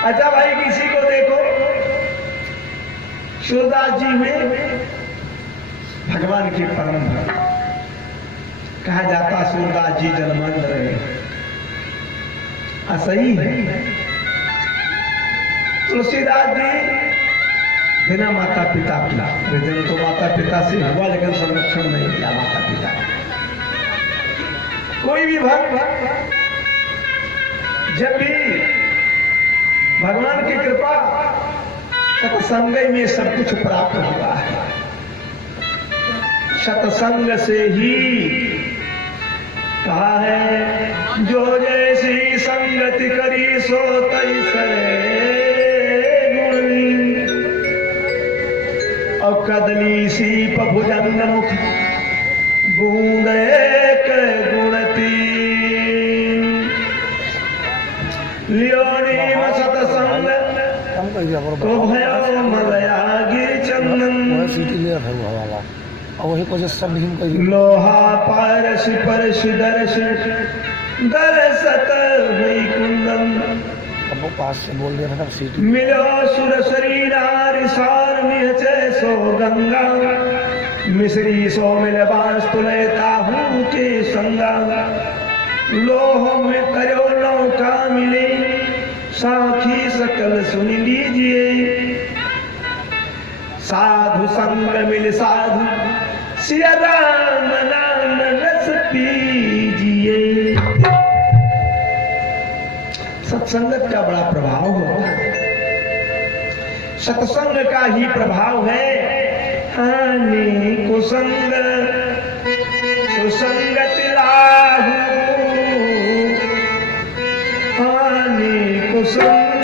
अच्छा भाई किसी को देखो सूरदास जी में भगवान के परम भक्त कहा जाता सूरदास जी जन्मांध रहे, असही है। तुलसीदास जी बिना माता पिता का, जन्म तो माता पिता से हुआ लेकिन संरक्षण नहीं किया माता पिता। कोई भी भक्त जब भी भगवान की कृपा सत्संग में सब कुछ प्राप्त होता है। सत्संग से ही कहा है जो जैसी संगति करी सो तैसे गुणी और कदली सी भुजंग मुख बूंद एक गुणती लियोनी सत्संग को भयो मलयागी चंदन वही को सब हिम को लोहा पारस परस दर्श दरसत हुई कुंदम अब वो पास से बोल दिया था सीटी मिलो सुर शरीरार सार मिहचे सो गंगा मिश्री सो मिल बांस तुलेता हूँ के संगा लोह में करो नौका मिले साखी सकल सुन लीजिए साधु संग मिल साधु सिया राम नाम रस पीजिए। सत्संगत का बड़ा प्रभाव होता है, सत्संग का ही प्रभाव है। हानि कुसंग सुसंगत लाहू हानि कुसंग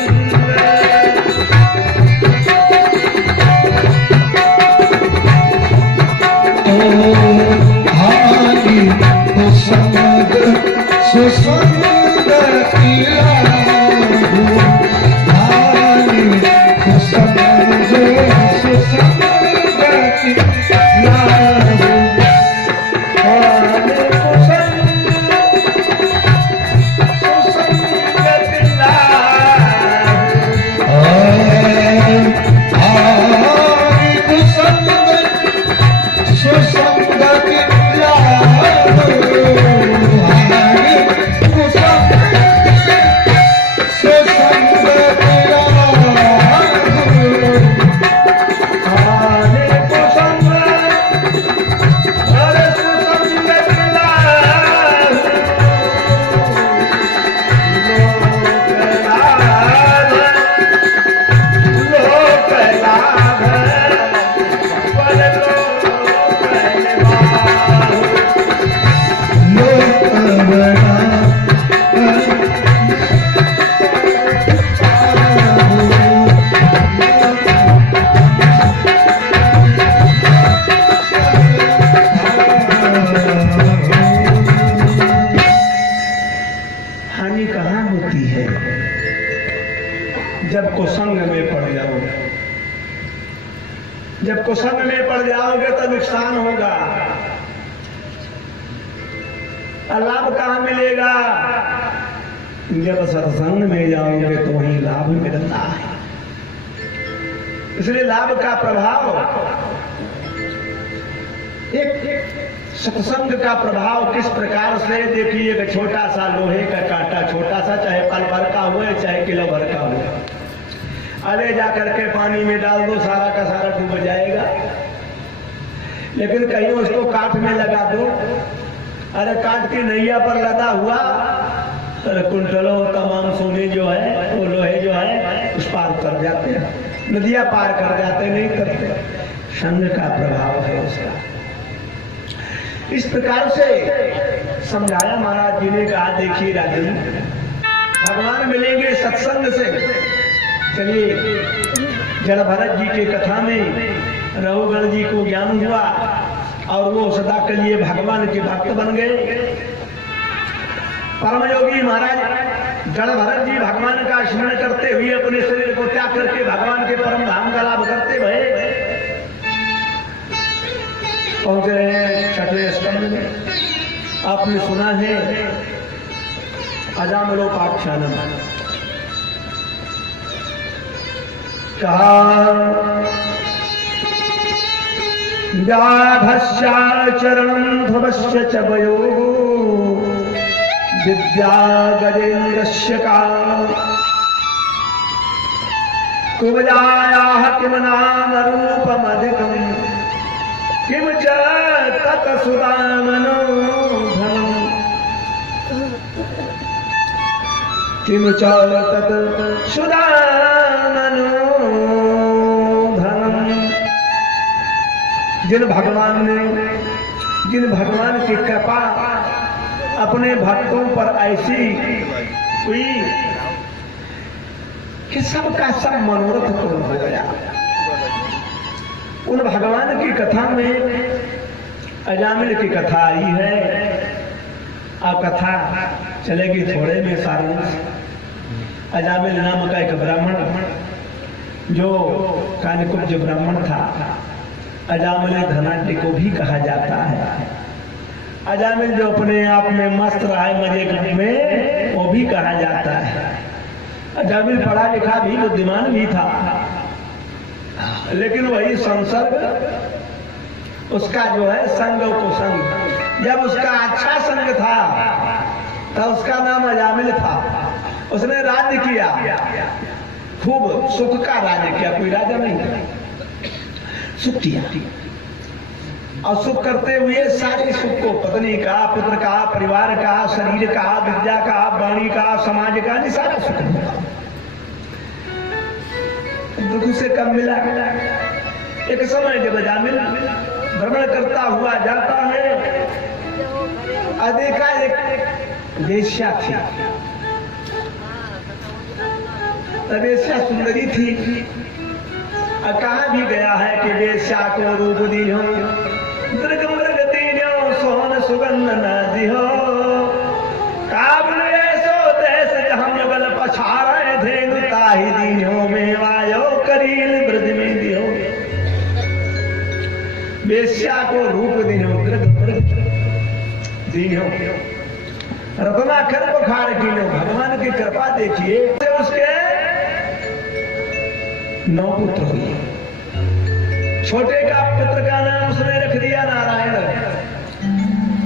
जब कुसंग में पड़ जाओगे, जब कुसंग में पड़ जाओगे तो नुकसान होगा। लाभ कहाँ मिलेगा? जब सत्संग में जाओगे तो वही लाभ मिलता है। इसलिए लाभ का प्रभाव, एक सत्संग का प्रभाव किस प्रकार से, देखिए एक छोटा सा लोहे का कांटा, छोटा सा, चाहे पल भर का हुए चाहे किलो भर का हुए, अरे जा करके पानी में डाल दो, सारा का सारा डूब जाएगा। लेकिन कहीं उसको काठ में लगा दो, अरे काठ की नैया पर लदा हुआ, अरे कुंटलों तमाम सोने जो है, वो लोहे जो है उस पार कर जाते हैं, नदियां पार कर जाते, नहीं करते। संग का प्रभाव है उसका। इस प्रकार से समझाया महाराज जी ने। कहा देखिए राजन, भगवान मिलेंगे सत्संग से। चलिए, जड़ भरत जी के कथा में रघुगण जी को ज्ञान हुआ और वो सदा के लिए भगवान के भक्त बन गए। परम योगी महाराज जड़ भरत जी भगवान का स्मरण करते हुए अपने शरीर को त्याग करके भगवान के परम धाम का लाभ करते हुए पहुंचे हैं छठवें स्कंद में। आपने सुना है अजामिलोपाख्यानम, कहा व्याधस्याचरणं ध्रुवस्य च वयो विद्या गजेन्द्रस्य का कुवजायाः किं नाम रूपमधिकम् किं च तत् सुदामनो धनम् किं च तत् सुदामनो धनम्। जिन भगवान की कृपा अपने भक्तों पर ऐसी हुई कि सबका सब मनोरथ पूर्ण हो गया। उन भगवान की कथा में अजामिल की कथा आई है। अब कथा चलेगी थोड़े में सारांश। अजामिल नाम का एक ब्राह्मण जो कानिकुब्ज ब्राह्मण था, अजामिल धनाढ्य को भी कहा जाता है। अजामिल जो अपने आप में मस्त रहा है मजे में, वो भी कहा जाता है। अजामिल पढ़ा लिखा भी, बुद्धिमान भी था, लेकिन वही संसर्ग उसका जो है संग को संग। जब उसका अच्छा संग था तब उसका नाम अजामिल था। उसने राज्य किया, खूब सुख का राज्य किया, कोई राजा नहीं था, सुख किया। और सुख करते हुए सारे सुख को पत्नी का, पुत्र का, परिवार का, शरीर का, विद्या का, वाणी का, समाज का, नहीं सारा सुख मिला। दुख से कम मिला। एक समय जब अजामिल भ्रमण करता हुआ जाता है, देखा एक वेश्या थी। वेश्या सुंदरी थी। कहा भी गया है कि वेश्या को रूप दी हो, मृग मृग दीनो सोहन सुगंध न दिहो, काबुल ऐसो देश जहां युगल पछारे धेनु ताहि दीनो में वायो करील ब्रज में दिहो। वेश्या को रूप दीनो, मृग मृग दीनो, रत्नाकर बुखार कीनो। भगवान की कृपा देखिए, उसके 9 पुत्र हुए। छोटे का पुत्र का नाम उसने रख दिया नारायण।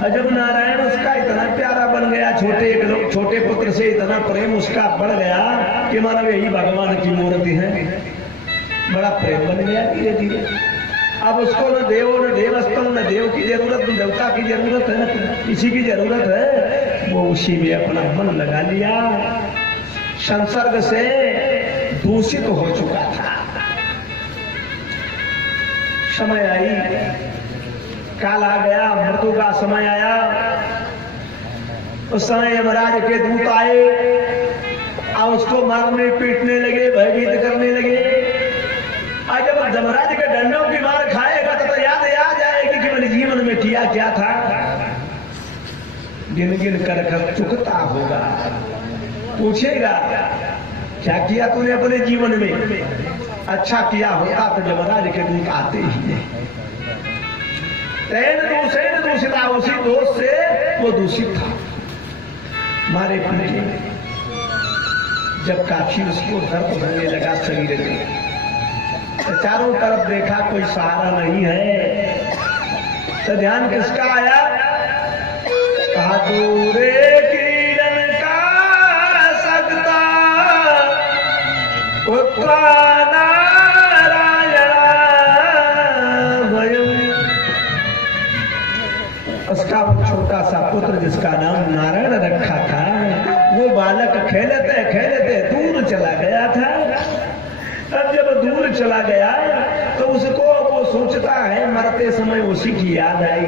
और जब नारायण उसका इतना प्यारा बन गया, छोटे पुत्र से इतना प्रेम उसका बढ़ गया कि मानो यही भगवान की मूर्ति है। बड़ा प्रेम बन गया धीरे धीरे। अब उसको न देव न देवस्थल, न देव की जरूरत, न देवता की जरूरत है, न किसी की जरूरत है। वो उसी में अपना मन लगा लिया। संसर्ग से दूषित हो चुका था। समय आई, काल आ गया, मृत्यु का समय आया। उस समय यमराज के दूत आए और उसको मारने पीटने लगे, भयभीत करने लगे। और जब यमराज के डंडों की मार खाएगा तो याद आ जाएगी कि मैंने जीवन में किया क्या था। गिन गिन कर चुकता होगा, पूछेगा क्या किया तूने अपने जीवन में। अच्छा किया होता तो यमराज के दूत आते ही नहीं। दूषिता, उसी दोष से वो दूषित था। मारे पीटे जब काफी उसको दर्द होने लगा शरीर में, तो चारों तरफ देखा कोई सहारा नहीं है, तो ध्यान किसका आया? कहा दूरे किरण का सकता पुत्र नारायण भयं। उसका वो छोटा सा पुत्र जिसका नाम नारायण रखा था, वो बालक खेलते खेलते दूर चला गया था। अब जब दूर चला गया तो उसको वो सोचता है, मरते समय उसी की याद आई,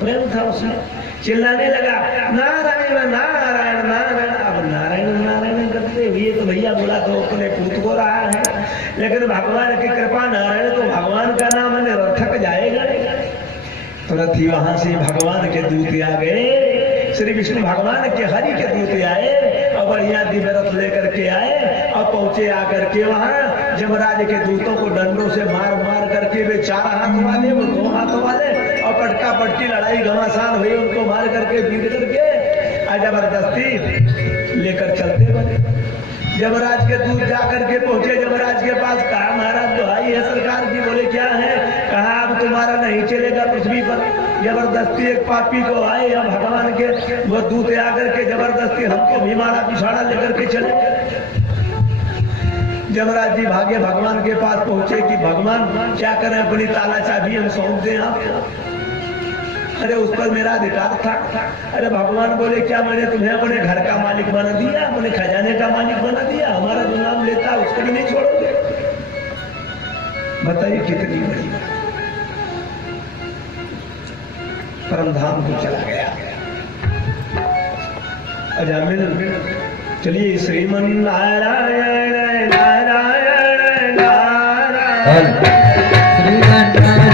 प्रेम था उसमें, चिल्लाने लगा नारायण नारायण नारायण। अब नारायण नारायण करते हुए तो भैया बोला तो अपने पूत को रहा है, लेकिन भगवान की कृपा, नारायण तो भगवान का नाम निरर्थक जाएगा। तुरंत ही वहां से भगवान के दूत आ गए, श्री विष्णु भगवान के हरि के दूत आए और बढ़िया दिव्य रथ लेकर के आए और पहुंचे आकर के वहां जमराज के दूतों को डंडों से मार मार करके, वे 4 हाथ वाले वो 2 हाथों वाले, और पटका पटकी लड़ाई घमासान हुई, उनको मार करके पीट करके और जबरदस्ती लेकर चलते बने। जमराज के दूत जाकर के पहुंचे जमराज के पास, कहा महाराज दुहाई है सरकार की। बोले क्या है? कहा अब तुम्हारा नहीं चलेगा पृथ्वी पर। जबरदस्ती एक पापी को आए और भगवान के वो दूत आकर के जबरदस्ती हमको भी मारा पिछाड़ा लेकर के चले। जमराज जी भागे भगवान के पास पहुंचे कि भगवान क्या करें, अपनी ताला चाबी हम सौंप दें आप। अरे उस पर मेरा अधिकार था। अरे भगवान बोले क्या मैंने तुम्हें अपने घर का मालिक बना दिया, अपने खजाने का मालिक बना दिया? हमारा जो नाम लेता उसको भी नहीं छोड़ोगे? बताइए कितनी बड़ी बात। परम धाम को चला गया अजामिल। चलिए श्रीमन नारायण नारायण नारायण श्रीमन